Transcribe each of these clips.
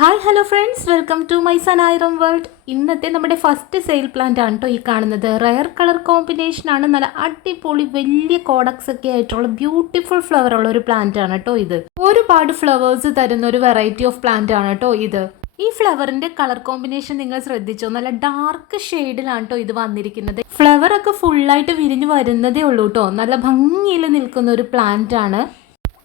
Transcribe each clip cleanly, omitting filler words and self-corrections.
Hi hello friends, welcome to my സനായിരം world. ഇന്നത്തെ നമ്മുടെ ഫസ്റ്റ് സെയിൽ പ്ലാന്റ് ആണ് കേട്ടോ ഈ കാണുന്നത്. റയർ കളർ കോമ്പിനേഷൻ ആണ്. നല്ല അടിപൊളി വലിയ കോഡക്സ് ഒക്കെ ആയിട്ടുള്ള ബ്യൂട്ടിഫുൾ ഫ്ലവർ ഉള്ള ഒരു പ്ലാന്റ് ആണ് കേട്ടോ ഇത്. ഒരുപാട് ഫ്ലവേഴ്സ് തരുന്ന ഒരു വെറൈറ്റി ഓഫ് പ്ലാന്റ് ആണ് കേട്ടോ ഇത്. ഈ ഫ്ലവറിന്റെ കളർ കോമ്പിനേഷൻ നിങ്ങൾ ശ്രദ്ധിച്ചോ? നല്ല ഡാർക്ക് ഷെയ്ഡിലാണ് കേട്ടോ ഇത് വന്നിരിക്കുന്നത്. ഫ്ലവർ ഒക്കെ ഫുള്ളായിട്ട് വിരിഞ്ഞു വരുന്നതേ ഉള്ളൂ കേട്ടോ. നല്ല ഭംഗിയിൽ നിൽക്കുന്ന ഒരു പ്ലാന്റ് ആണ്.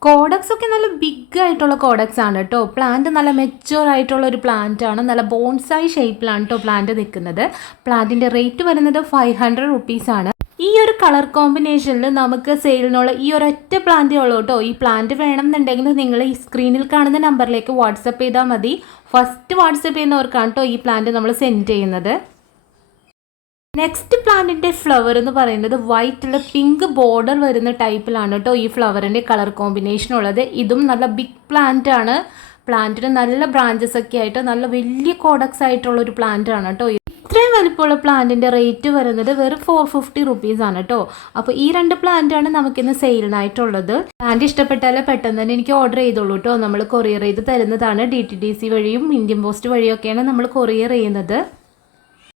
കോഡക്സ് ഒക്കെ നല്ല ബിഗ് ആയിട്ടുള്ള കോഡക്സ് ആണ് കേട്ടോ. പ്ലാന്റ് നല്ല മെച്ചുവർ ആയിട്ടുള്ള ഒരു പ്ലാന്റ് ആണ്. നല്ല ബോൺസായി ഷേപ്പിലാണ് കേട്ടോ പ്ലാന്റ് നിൽക്കുന്നത്. പ്ലാന്റിന്റെ റേറ്റ് വരുന്നത് 500 റുപ്പീസ് ആണ്. ഈ ഒരു കളർ കോമ്പിനേഷനിൽ നമുക്ക് സെയിലിനുള്ള ഈ ഒരൊറ്റ പ്ലാന്റേ ഉള്ളൂ കേട്ടോ. ഈ പ്ലാന്റ് വേണമെന്നുണ്ടെങ്കിൽ നിങ്ങൾ ഈ സ്ക്രീനിൽ കാണുന്ന നമ്പറിലേക്ക് വാട്സപ്പ് ചെയ്താൽ മതി. ഫസ്റ്റ് വാട്സപ്പ് ചെയ്യുന്നവർക്കാണ് കേട്ടോ ഈ പ്ലാന്റ് നമ്മൾ സെൻഡ് ചെയ്യുന്നത്. നെക്സ്റ്റ് പ്ലാന്റിന്റെ ഫ്ലവർ എന്ന് പറയുന്നത് വൈറ്റിൽ പിങ്ക് ബോർഡർ വരുന്ന ടൈപ്പിലാണ് കേട്ടോ ഈ ഫ്ലവറിന്റെ കളർ കോമ്പിനേഷൻ ഉള്ളത്. ഇതും നല്ല ബിഗ് പ്ലാന്റ് ആണ്. പ്ലാന്റിന് നല്ല ബ്രാഞ്ചസ് ഒക്കെ ആയിട്ട് നല്ല വലിയ കോഡക്സ് ആയിട്ടുള്ള ഒരു പ്ലാന്റ് ആണ് കേട്ടോ. ഇത്രയും വലിപ്പമുള്ള പ്ലാന്റിന്റെ റേറ്റ് വരുന്നത് വെറും 450 റുപ്പീസ് ആണ് കേട്ടോ. അപ്പോൾ ഈ രണ്ട് പ്ലാന്റ് ആണ് നമുക്കിന്ന് സെയിലിനായിട്ടുള്ളത്. പ്ലാന്റ് ഇഷ്ടപ്പെട്ടാൽ പെട്ടെന്ന് തന്നെ എനിക്ക് ഓർഡർ ചെയ്തോളൂ കേട്ടോ. നമ്മൾ കൊറിയർ ചെയ്ത് തരുന്നതാണ്. DTDC വഴിയും ഇന്ത്യൻ പോസ്റ്റ് വഴിയൊക്കെയാണ് നമ്മൾ കൊറിയർ ചെയ്യുന്നത്.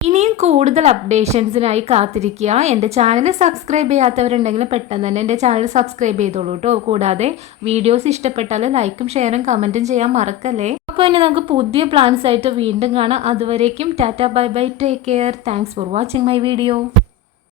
ഇനിയും കൂടുതൽ അപ്ഡേഷൻസിനായി കാത്തിരിക്കുക. എൻ്റെ ചാനൽ സബ്സ്ക്രൈബ് ചെയ്യാത്തവരുണ്ടെങ്കിൽ പെട്ടെന്ന് തന്നെ എൻ്റെ ചാനൽ സബ്സ്ക്രൈബ് ചെയ്തോളൂ കേട്ടോ. കൂടാതെ വീഡിയോസ് ഇഷ്ടപ്പെട്ടാൽ ലൈക്കും ഷെയറും കമൻറ്റും ചെയ്യാൻ മറക്കല്ലേ. അപ്പോൾ ഇനി നമുക്ക് പുതിയ പ്ലാൻസ് ആയിട്ട് വീണ്ടും കാണാം. അതുവരേക്കും Tata, bye bye, take care. Thanks for watching my video.